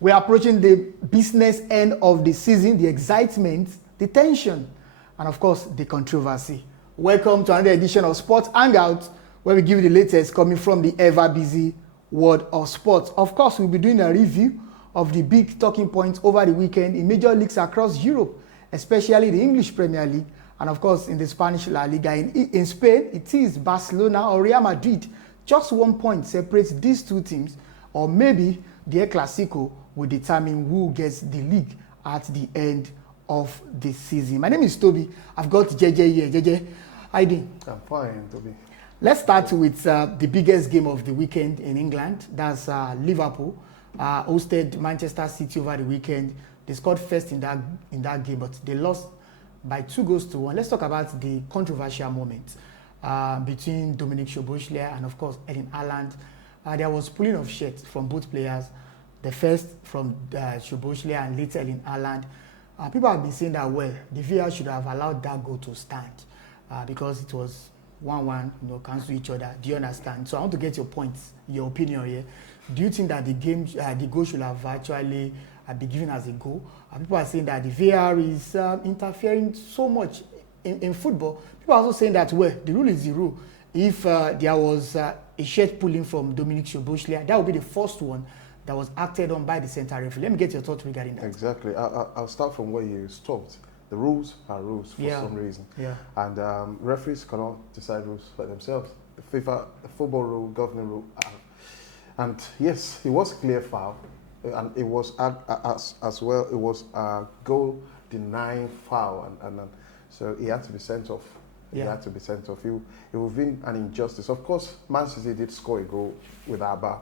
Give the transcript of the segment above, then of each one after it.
We're approaching the business end of the season, the excitement, the tension, and of course, the controversy. Welcome to another edition of Sports Hangout, where we give you the latest coming from the ever-busy world of sports. Of course, we'll be doing a review of the big talking points over the weekend in major leagues across Europe, especially the English Premier League, and of course, in the Spanish La Liga. In Spain, it is Barcelona or Real Madrid. Just 1 point separates these two teams, or maybe the El Clasico will determine who gets the league at the end of the season. My name is Toby. I've got JJ here. JJ, how you doing? I'm fine, Toby. Let's start with the biggest game of the weekend in England. That's Liverpool hosted Manchester City over the weekend. They scored first in that game, but they lost by 2-1. Let's talk about the controversial moment between Dominic Szoboszlai and, of course, Erling Haaland. There was pulling of shirts from both players. The first from Szoboszlai and later Erling Haaland. People have been saying that, well, the VAR should have allowed that goal to stand because it was 1-1, cancel each other. Do you understand? So I want to get your points, your opinion here. Do you think that the goal should have actually been given as a goal? People are saying that the VAR is interfering so much in football. People are also saying that, well, the rule is the rule. If there was a shirt pulling from Dominic Szoboszlai, that would be the first one that was acted on by the central referee. Let me get your thoughts regarding that. Exactly. I'll start from where you stopped. The rules are rules for some reason. Yeah. And referees cannot decide rules for themselves. The FIFA, the football rule, governing rule. And yes, it was a clear foul. And it was as well, it was a goal denying foul. And so he had to be sent off. He had to be sent off. It would have been an injustice. Of course, Man City did score a goal with Abba.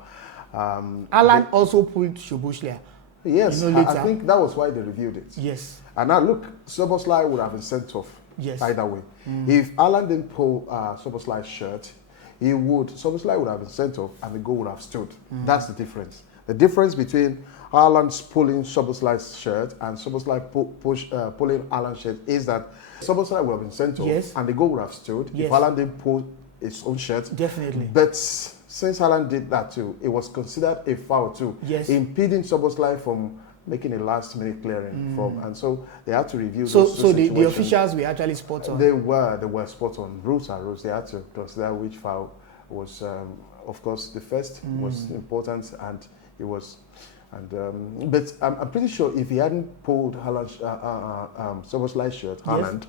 Haaland also pulled Szoboszlai. Yes, I think that was why they reviewed it. Yes. And now look, Szoboszlai would have been sent off. Yes. Either way. If Haaland didn't pull Szoboszlai's shirt, Szoboszlai would have been sent off and the goal would have stood. That's the difference. The difference between Haaland's pulling Szoboszlai's shirt and Szoboszlai pulling Haaland's shirt is that Szoboszlai would have been sent off and the goal would have stood if Haaland didn't pull his own shirt. Definitely. But since Haaland did that too, it was considered a foul too, impeding Szoboszlai from making a last-minute clearing and so they had to review. So the officials were actually spot on. They were spot on. Rules are rules. They had to consider which foul was. Of course, the first was important, and it was. And but I'm pretty sure if he hadn't pulled Szoboszlai's shirt, Haaland,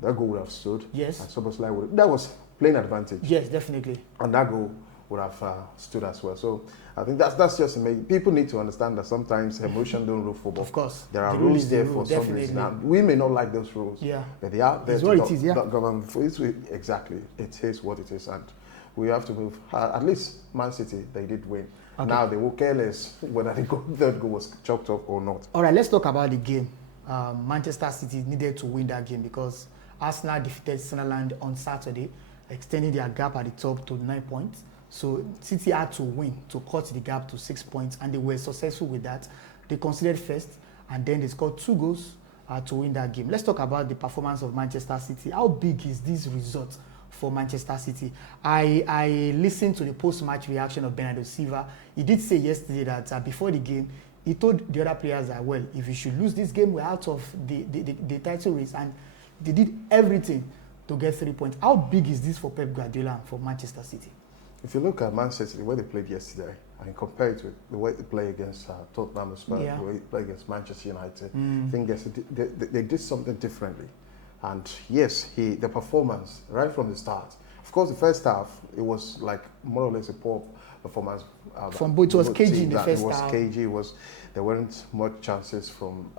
that goal would have stood. Yes. And Szoboszlai would. That was plain advantage. Yes, definitely. And that goal would have stood as well. So I think that's just amazing. People need to understand that sometimes emotion don't rule football. Of course. There are rules there for some reason. And we may not like those rules. Yeah. But they are there it's what it is, govern. Exactly. It is what it is. And we have to move. At least Man City, they did win. Okay. Now they will care less whether the third goal was chalked up or not. All right, let's talk about the game. Manchester City needed to win that game because Arsenal defeated Sunderland on Saturday, extending their gap at the top to 9 points. So City had to win to cut the gap to 6 points, and they were successful with that. They conceded first, and then they scored 2 goals to win that game. Let's talk about the performance of Manchester City. How big is this result for Manchester City? I listened to the post-match reaction of Bernardo Silva. He did say yesterday that before the game, he told the other players that, well, if you should lose this game, we're out of the title race, and they did everything to get 3 points. How big is this for Pep Guardiola and for Manchester City? If you look at Man City, the way they played yesterday, and compare it with the way they play against Tottenham and Spurs, the way they play against Manchester United, I think they did something differently. And yes, the performance right from the start. Of course, the first half it was like more or less a poor performance from both. It was cagey in the first half. It was cagey. There weren't much chances from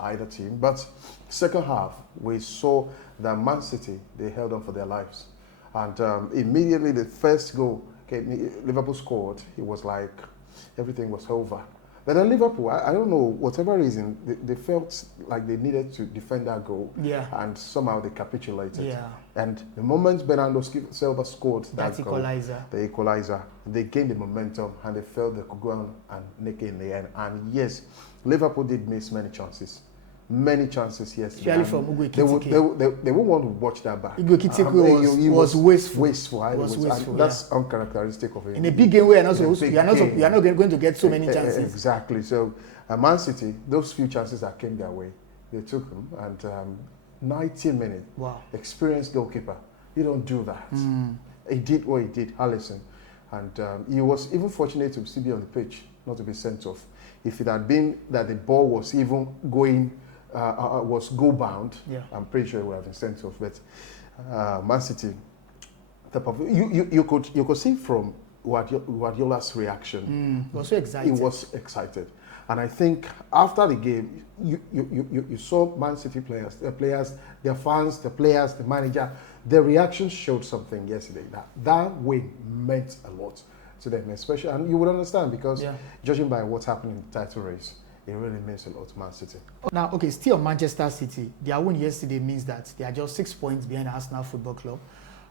either team. But second half, we saw that Man City, they held on for their lives. And immediately the first goal Liverpool scored, it was like everything was over. But then Liverpool, I don't know, whatever reason, they felt like they needed to defend that goal. Yeah. And somehow they capitulated. Yeah. And the moment Bernardo Silva scored that goal, equalizer. The equalizer, they gained the momentum and they felt they could go on and nick it in the end. And yes, Liverpool did miss many chances. many chances yesterday. Especially from Ugo They won't want to watch that back. Ugo Ekitike was wasteful. It was wasteful. That's uncharacteristic of him. In a big game where you're not going to get so many chances. Exactly. So Man City, those few chances that came their way, they took them, and 90 minutes. Wow. Experienced goalkeeper. You don't do that. He did what he did, Alisson. And he was even fortunate to still be on the pitch, not to be sent off. If it had been that the ball was even going, was goal bound, I'm pretty sure it would have been sent off. But Man City, you could see from Guardiola's reaction. He was so excited. He was excited. And I think after the game, you saw Man City players, their fans, the players, the manager, their reactions showed something yesterday. That win meant a lot to them, especially, and you would understand because judging by what's happening in the title race, it really means a lot to Man City. Now, okay, still on Manchester City, their win yesterday means that they are just 6 points behind Arsenal Football Club,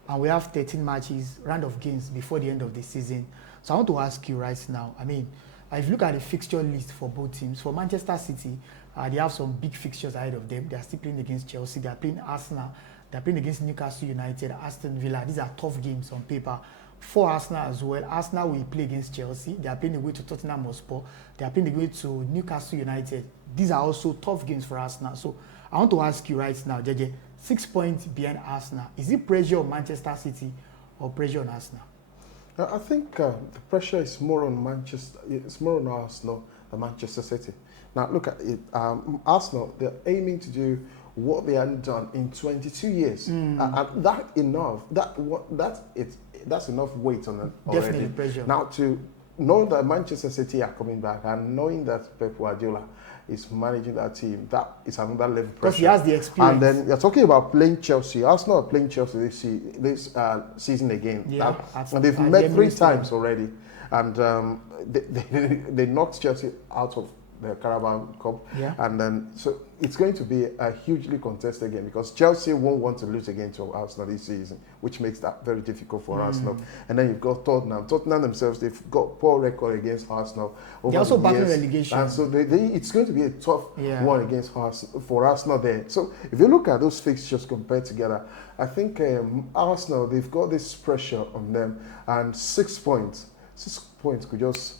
and we have 13 matches, round of games before the end of the season. So I want to ask you right now, I mean, if you look at the fixture list for both teams, for Manchester City, they have some big fixtures ahead of them. They are still playing against Chelsea. They are playing Arsenal. They are playing against Newcastle United, Aston Villa. These are tough games on paper. For Arsenal as well, Arsenal will play against Chelsea. They are playing away to Tottenham Hotspur. They are playing away to Newcastle United. These are also tough games for Arsenal. So I want to ask you right now, JJ, 6 points behind Arsenal. Is it pressure on Manchester City or pressure on Arsenal? I think the pressure is more on Manchester. It's more on Arsenal than Manchester City. Now look at it. Arsenal, they're aiming to do what they hadn't done in 22 years, and that's enough weight on them already. Definitely pressure. Now to know that Manchester City are coming back and knowing that Pep Guardiola is managing that team, that is another level of pressure. Because he has the experience. And then you're talking about playing Chelsea. Arsenal are playing Chelsea this season again. Yeah, and they've met 3 times already, and they knocked Chelsea out of the Carabao Cup, and then so it's going to be a hugely contested game because Chelsea won't want to lose again to Arsenal this season, which makes that very difficult for Arsenal. And then you've got Tottenham. Tottenham themselves, they've got poor record against Arsenal. They're also battling relegation, and so it's going to be a tough one against for Arsenal there. So if you look at those fixtures compared together, I think Arsenal, they've got this pressure on them, and 6 points could just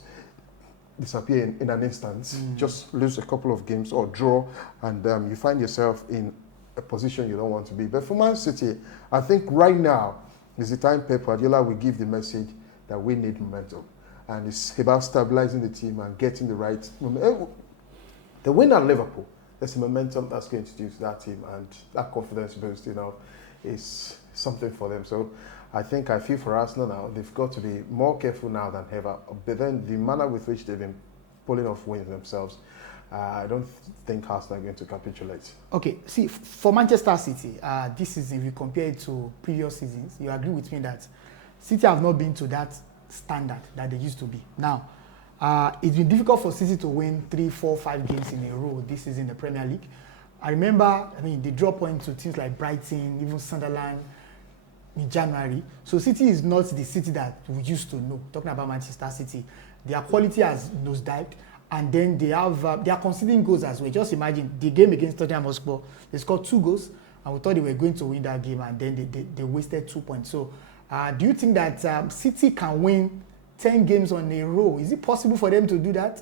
disappear in an instant. Just lose a couple of games or draw, and you find yourself in a position you don't want to be. But for Man City, I think right now is the time Pep Guardiola will give the message that we need momentum, and it's about stabilizing the team and getting the right momentum. The win at Liverpool, there's a momentum that's going to do to that team, and that confidence boost, is something for them. So I feel for Arsenal now, they've got to be more careful now than ever. But then the manner with which they've been pulling off wins themselves, I don't think Arsenal are going to capitulate. Okay, see, for Manchester City, this season, if you compare it to previous seasons, you agree with me that City have not been to that standard that they used to be. Now, it's been difficult for City to win 3, 4, 5 games in a row this season in the Premier League. I remember, they draw points to teams like Brighton, even Sunderland, in January. So City is not the City that we used to know. Talking about Manchester City, their quality has nosedived, and then they are conceding goals as well. Just imagine the game against Tottenham Hotspur, they scored 2 goals, and we thought they were going to win that game, and then they wasted 2 points. So do you think that City can win 10 games on a row? Is it possible for them to do that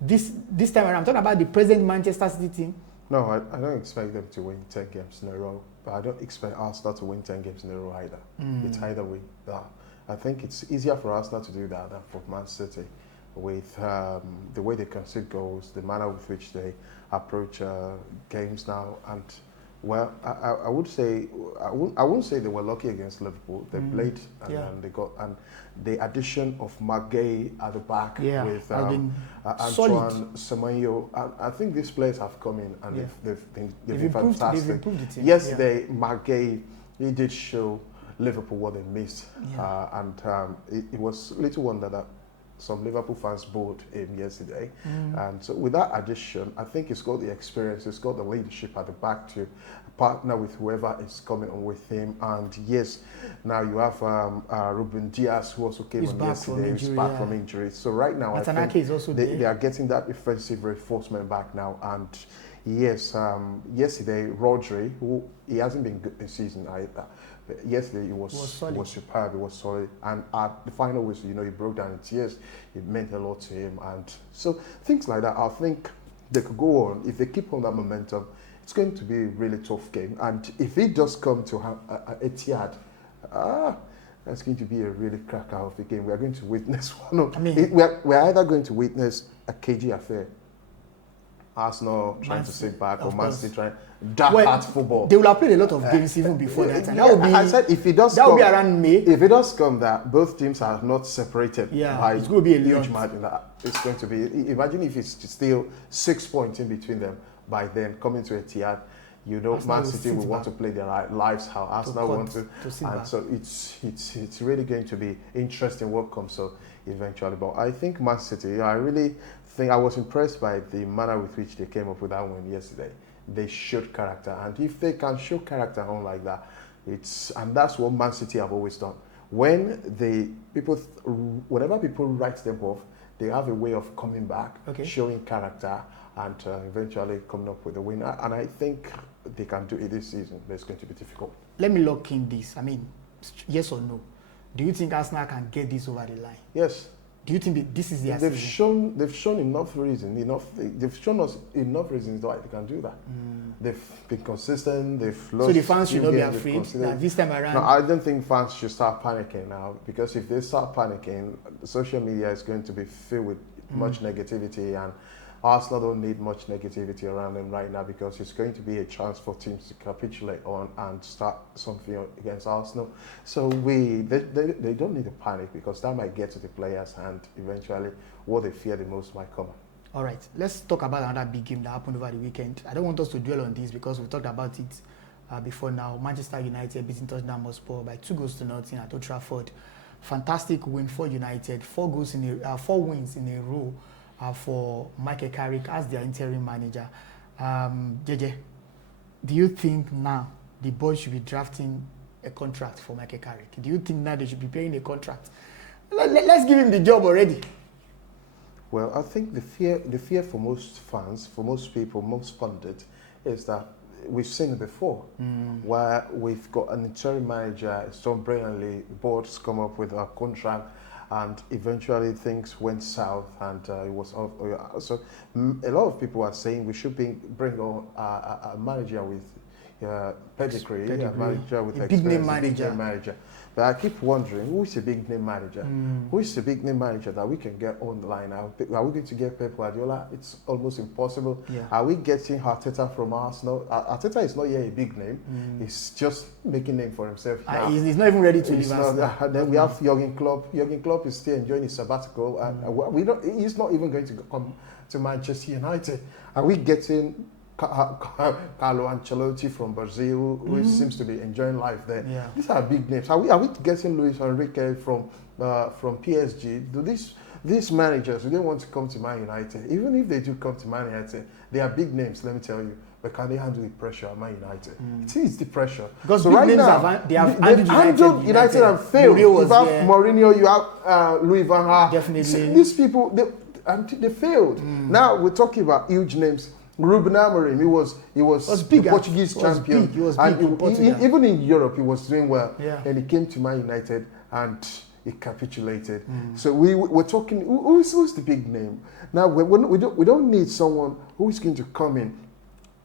this time around? I'm talking about the present Manchester City team. No, I don't expect them to win 10 games in a row. But I don't expect Arsenal to win 10 games in a row either. It's either way. I think it's easier for Arsenal to do that than for Man City, with the way they concede goals, the manner with which they approach games now. And well, I would say I wouldn't say they were lucky against Liverpool. They played and they got, and the addition of McGay at the back with Antoine Semenyo. I think these players have come in and they've been fantastic. They've improved the team. Yesterday, McGay, he did show Liverpool what they missed, and it was little wonder that some Liverpool fans bought him yesterday. And so with that addition, I think he's got the experience, he's got the leadership at the back to partner with whoever is coming on with him. And yes, now you have Ruben Diaz, who also came on yesterday. He's back from injury. So right now, I think is also they are getting that offensive reinforcement back now. And Yes, yesterday Rodri, who he hasn't been good this season either. But yesterday it was superb. It was solid, and at the final whistle, he broke down in tears. It meant a lot to him, and so things like that. I think they could go on if they keep on that momentum. It's going to be a really tough game, and if it does come to Etihad, that's going to be a really cracker of a game. We are going to witness one. We're either going to witness a cagey affair. Arsenal trying to sit back, or Man City trying dark football. They will have played a lot of games even before that time. That would be. I said if it does. That will be around May. If it does come that both teams are not separated by it's going to be a huge margin, it's going to be. Imagine if it's still 6 points in between them by then coming to Etihad. Man City will want to play their lives how Arsenal want to and so it's really going to be interesting what comes so eventually. But I think Man City, I really think I was impressed by the manner with which they came up with that win yesterday. They showed character, and if they can show character on like that, and that's what Man City have always done. Whenever people write them off, they have a way of coming back, showing character, and eventually coming up with a win. And I think they can do it this season, but it's going to be difficult. Let me lock in this. Yes or no? Do you think Arsenal can get this over the line? Yes. Do you think this is their season? They've shown enough reason. They've shown us enough reasons why they can do that. They've been consistent. They've lost. So the fans should not be afraid that this time around. No, I don't think fans should start panicking now, because if they start panicking, social media is going to be filled with much negativity, and Arsenal don't need much negativity around them right now, because it's going to be a chance for teams to capitulate on and start something against Arsenal. So they don't need to panic, because that might get to the players, and eventually what they fear the most might come. All right, let's talk about another big game that happened over the weekend. I don't want us to dwell on this because we've talked about it before now. Manchester United beating Tottenham Hotspur by 2-0 at Old Trafford. Fantastic win for United. 4 wins in a row for Michael Carrick as their interim manager. JJ, do you think now the boys should be drafting a contract for Michael Carrick? Do you think now they should be paying a contract? Let's give him the job already. Well, I think the fear for most fans, for most people, most pundits, is that we've seen it before, where we've got an interim manager, Storm brilliantly, boards come up with a contract, and eventually things went south, and it was so a lot of people are saying we should bring on a manager with pedigree, a manager with experience, big name manager. But I keep wondering, who is the big name manager? Who is the big name manager that we can get on the line now? Are we going to get Pep Guardiola? It's almost impossible. Yeah. Are we getting Arteta from Arsenal? Arteta is not yet a big name. He's just making name for himself now. He's not even ready to leave Arsenal. Then we have Jurgen Klopp. Jurgen Klopp is still enjoying his sabbatical. And he's not even going to come to Manchester United. Are we getting Carlo Ancelotti from Brazil, who seems to be enjoying life there? Yeah. These are big names. Are we getting Luis Enrique from PSG? Do these managers, do they want to come to Man United? Even if they do come to Man United, they are big names, let me tell you. But can they handle the pressure at Man United? It's the pressure. Because so right now, they've handled United and failed. You have Mourinho, you have Louis van Gaal. Definitely. These people, they failed. Now we're talking about huge names. Ruben Amorim, he was big, the Portuguese champion. He was big in Portugal. Even in Europe, he was doing well. Yeah. And he came to Man United and he capitulated. So we're talking, who's the big name? Now, we don't need someone who is going to come in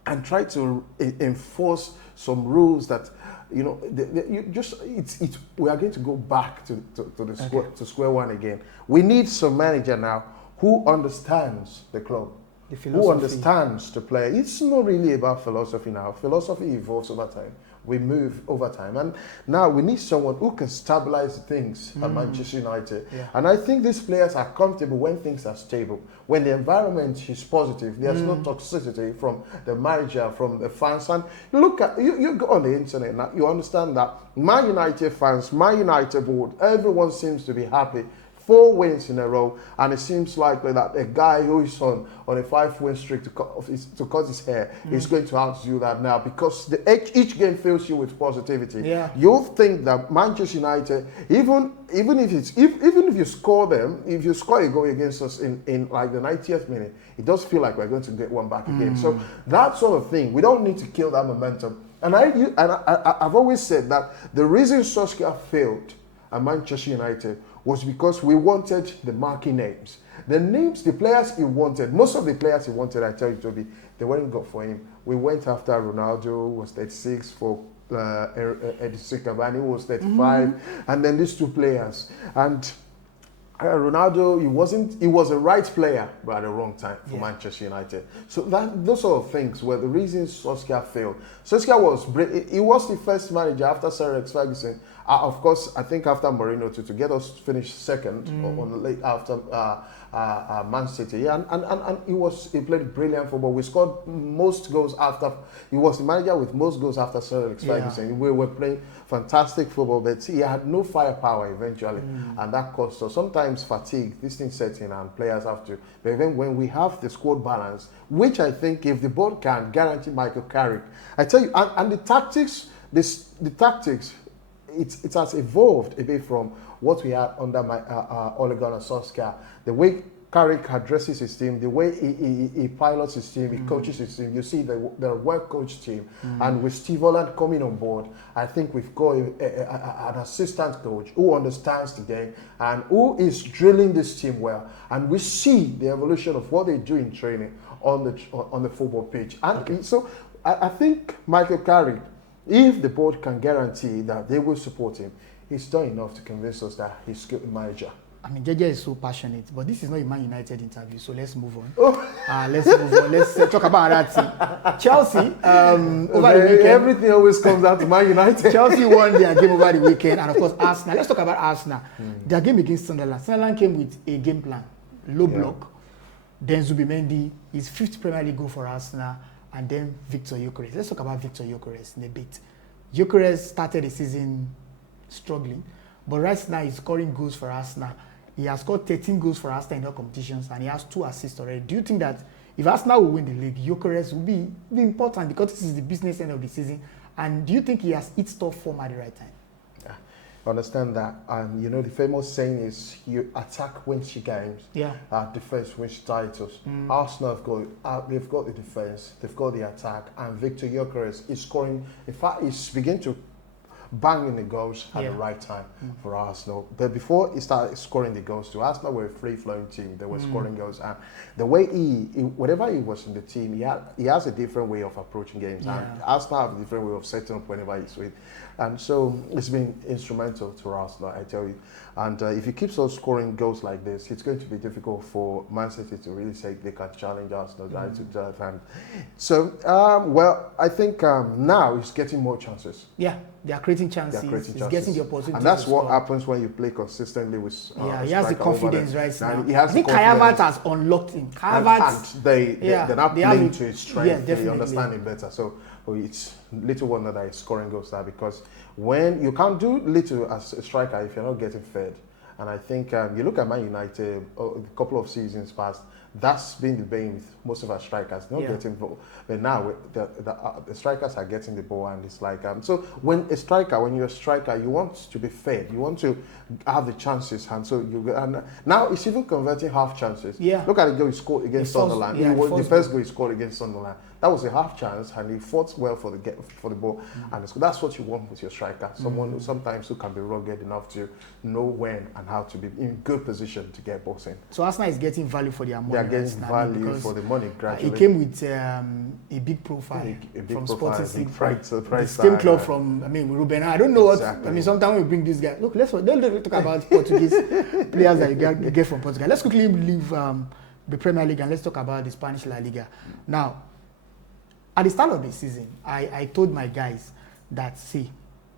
and try to enforce some rules that, we are going to go back to square one again. We need some manager now who understands the club. Who understands the player. It's not really about philosophy now. Philosophy evolves over time. We move over time. And now we need someone who can stabilize things at Manchester United. Yeah. And I think these players are comfortable when things are stable. When the environment is positive, there's no toxicity from the manager, from the fans. And you go on the internet now, you understand that Man United fans, Man United board, everyone seems to be happy 4 wins in a row, and it seems like that a guy who is on a 5-win streak to cut his hair is going to outdo that now, because each game fills you with positivity. Yeah. You'll think that Manchester United, even if you score them, if you score a goal against us in like the 90th minute, it does feel like we're going to get one back again. So that sort of thing, we don't need to kill that momentum. And I've always said that the reason Solskjaer failed at Manchester United was because we wanted the marquee names. The players he wanted, most of the players he wanted, I tell you, Toby, they weren't good for him. We went after Ronaldo, who was 36, for Edison Cavani, who was 35, and then these 2 players. And Ronaldo, he was a right player, but at the wrong time for Manchester United. So those sort of things were the reasons Solskjaer failed. Solskjaer was the first manager after Sir Alex Ferguson. Of course, I think after Mourinho to get us finished second on the late after Man City, and he played brilliant football. We scored most goals after. He was the manager with most goals after Sir Alex Ferguson. We were playing fantastic football, but he had no firepower eventually, and that cost us. Sometimes fatigue, this thing sets in, and players have to. But even when we have the squad balance, which I think if the board can guarantee Michael Carrick, I tell you, and the tactics, the tactics. It has evolved a bit from what we had under Ole Gunnar Solskjaer. The way Carrick addresses his team, the way he pilots his team, he coaches his team. You see, they're a well-coached team. And with Steve Holland coming on board, I think we've got an assistant coach who understands the game and who is drilling this team well. And we see the evolution of what they do in training on the football pitch. And so I think Michael Carrick, if the board can guarantee that they will support him, he's done enough to convince us that he's a skilled manager. I mean, JJ is so passionate, but this is not a Man United interview, so let's move on. Let's move on. Let's talk about that team. Chelsea, over the weekend. Everything always comes down to Man United. Chelsea won their game over the weekend, and of course, Arsenal. Let's talk about Arsenal. Their game against Sunderland. Sunderland came with a game plan, low block. Then Zubimendi, his 5th Premier League goal for Arsenal. And then Victor Gyökeres. Let's talk about Victor Gyökeres in a bit. Gyökeres started the season struggling, but right now he's scoring goals for Arsenal. He has scored 13 goals for Arsenal in all competitions, and he has 2 assists already. Do you think that if Arsenal will win the league, Gyökeres will be important, because this is the business end of the season? And do you think he has hit top form at the right time? Understand that. You know, the famous saying is, you attack wins you games, defense wins titles. Arsenal they've got the defense, they've got the attack, and Victor Gyökeres is scoring. In fact, he's beginning to bang in the goals at the right time for Arsenal. But before he started scoring the goals, to Arsenal were a free-flowing team. They were scoring goals, and the way whenever he was in the team, he has a different way of approaching games, and Arsenal have a different way of setting up whenever he's with. And so it's been instrumental to Arsenal, I tell you. And if he keeps on scoring goals like this, it's going to be difficult for Man City to really say they can challenge Arsenal. And so, well, I think now he's getting more chances. Yeah, they are creating chances. He's getting the opportunity. And that's what happens when you play consistently with he has the confidence right now. He has I think Kai Havertz has unlocked him. Kai Havertz, they're not playing to his strength. They understand him better. So it's little wonder that he's scoring goals there, because when you can't do little as a striker if you're not getting fed. And I think you look at Man United a couple of seasons past, that's been the bane with most of our strikers, not getting ball. But now the strikers are getting the ball, and it's like so when you're a striker, you want to be fed, you want to have the chances, and so now it's even converting half chances. Look at the goal he scored against Sunderland. The first goal he scored against Sunderland, that was a half chance, and he fought well for the ball, and that's what you want with your striker. Someone who sometimes who can be rugged enough to know when and how to be in good position to get balls in. So Arsenal is getting value for their money. They are getting value for the money gradually. He came with a big profile from Sporting CP. The same club from Ruben. I don't know what. I mean, sometimes we bring this guy. Look, let's talk about Portuguese players that you get from Portugal. Let's quickly leave the Premier League and let's talk about the Spanish La Liga. Now, at the start of the season, I told my guys that, see,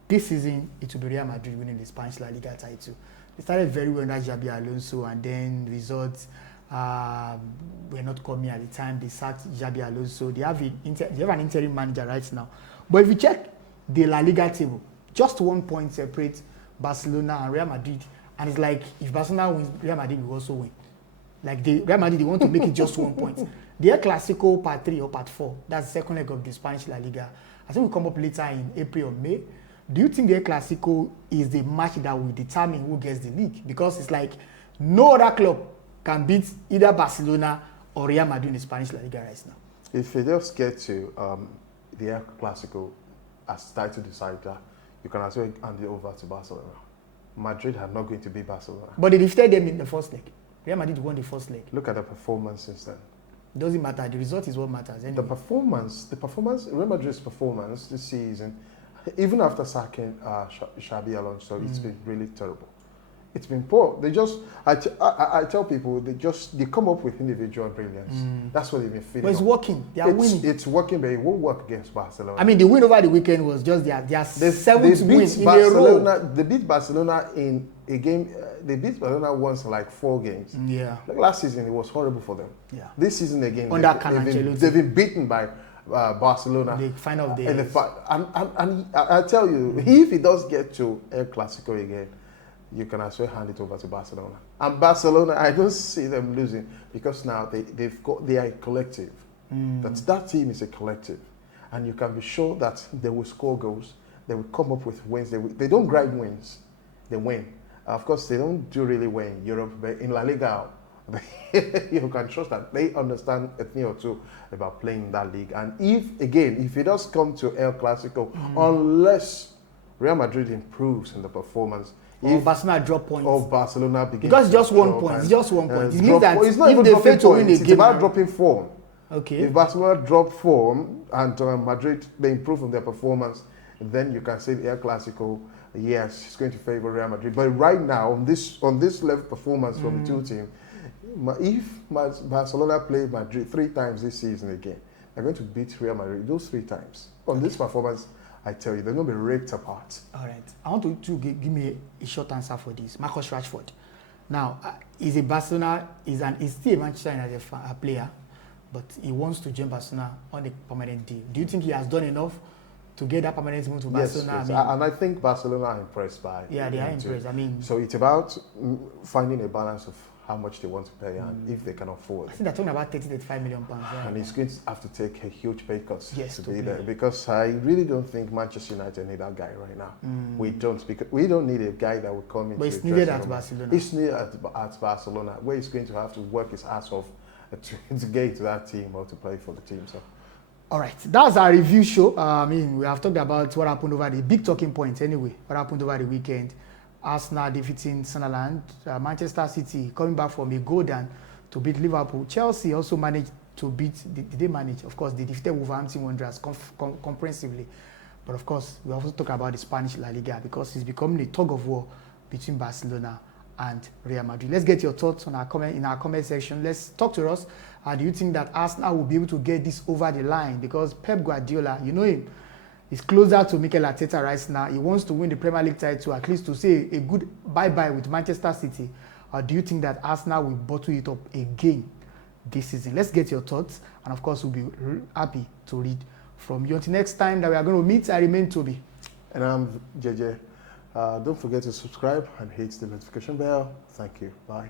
this season it will be Real Madrid winning the Spanish La Liga title. They started very well under Xabi Alonso, and then results were not coming at the time. They sacked Xabi Alonso. They have an interim manager right now. But if you check the La Liga table, just 1 point separates Barcelona and Real Madrid And it's like, if Barcelona wins, Real Madrid will also win. Like, Real Madrid, they want to make it just 1 point. The El Clasico part 3 or part 4, that's the second leg of the Spanish La Liga, I think will come up later in April or May. Do you think the El Clasico is the match that will determine who gets the league? Because it's like, no other club can beat either Barcelona or Real Madrid in the Spanish La Liga right now. If you just get to the El Clasico as title decider, you can as well hand it over to Barcelona. Madrid are not going to beat Barcelona. But they defeated them in the first leg. Real Madrid won the first leg. Look at the performance since then. It doesn't matter. The result is what matters. Anyway. The performance, Real Madrid's performance this season, even after sacking Xabi Alonso, it's been really terrible. It's been poor. They just, I tell people, they come up with individual brilliance. That's what they've been feeding. But it's working. They are winning. It's working, but it won't work against Barcelona. I mean, the win over the weekend was just their seventh win in a row. They beat Barcelona in a game. They beat Barcelona once in like 4 games. Yeah. Like last season, it was horrible for them. Yeah. This season again, they've been beaten by Barcelona. The final day. And I tell you, if it does get to El Clasico again, you can as well hand it over to Barcelona. And Barcelona, I don't see them losing because now they are a collective. That team is a collective, and you can be sure that they will score goals. They will come up with wins. They don't grind wins. They win. Of course, they don't do really well in Europe, but in La Liga, you can trust that they understand a thing or two about playing in that league. And if it does come to El Clasico, unless Real Madrid improves in the performance, or Barcelona drop points, or Barcelona begins because just 1 point, it's just 1 point. It means that it's not if they fail to win a game, it's about dropping form. Okay. If Barcelona drop form and Madrid they improve on their performance, then you can say the El Clasico, yes, it's going to favor Real Madrid. But right now, on this level performance from the two teams, if Barcelona play Madrid 3 times this season again, they're going to beat Real Madrid those 3 times. On this performance, I tell you, they're going to be ripped apart. All right. I want to give me a short answer for this. Marcus Rashford. Now, he's a Barcelona, he's still a Manchester United player, but he wants to join Barcelona on a permanent deal. Do you think he has done enough to get that permanent move to Barcelona? Yes. And I think Barcelona are impressed by it. Yeah, they are impressed. I mean, so it's about finding a balance of how much they want to pay and if they can afford. I think they're talking about 30-35 million pounds. Right? And he's going to have to take a huge pay cut to be there, because I really don't think Manchester United need that guy right now. We don't need a guy that will come in. But it's needed at Barcelona. It's needed at Barcelona, where he's going to have to work his ass off to get to that team or to play for the team. So. All right, that's our review show. I mean, we have talked about what happened over the big talking points anyway. What happened over the weekend? Arsenal defeating Sunderland, Manchester City coming back from a goal down to beat Liverpool. Chelsea also managed to beat, did they manage? Of course, they defeated Wolverhampton Wanderers comprehensively. But of course, we also talk about the Spanish La Liga because it's becoming a tug of war between Barcelona and Real Madrid. Let's get your thoughts on in our comment section. Let's talk to us. Do you think that Arsenal will be able to get this over the line? Because Pep Guardiola, you know him, is closer to Mikel Arteta right now. He wants to win the Premier League title, at least to say a good bye-bye with Manchester City. Do you think that Arsenal will bottle it up again this season? Let's get your thoughts. And of course, we'll be happy to read from you. Until next time that we are going to meet, I remain Toby. And I'm JJ. Don't forget to subscribe and hit the notification bell. Thank you. Bye.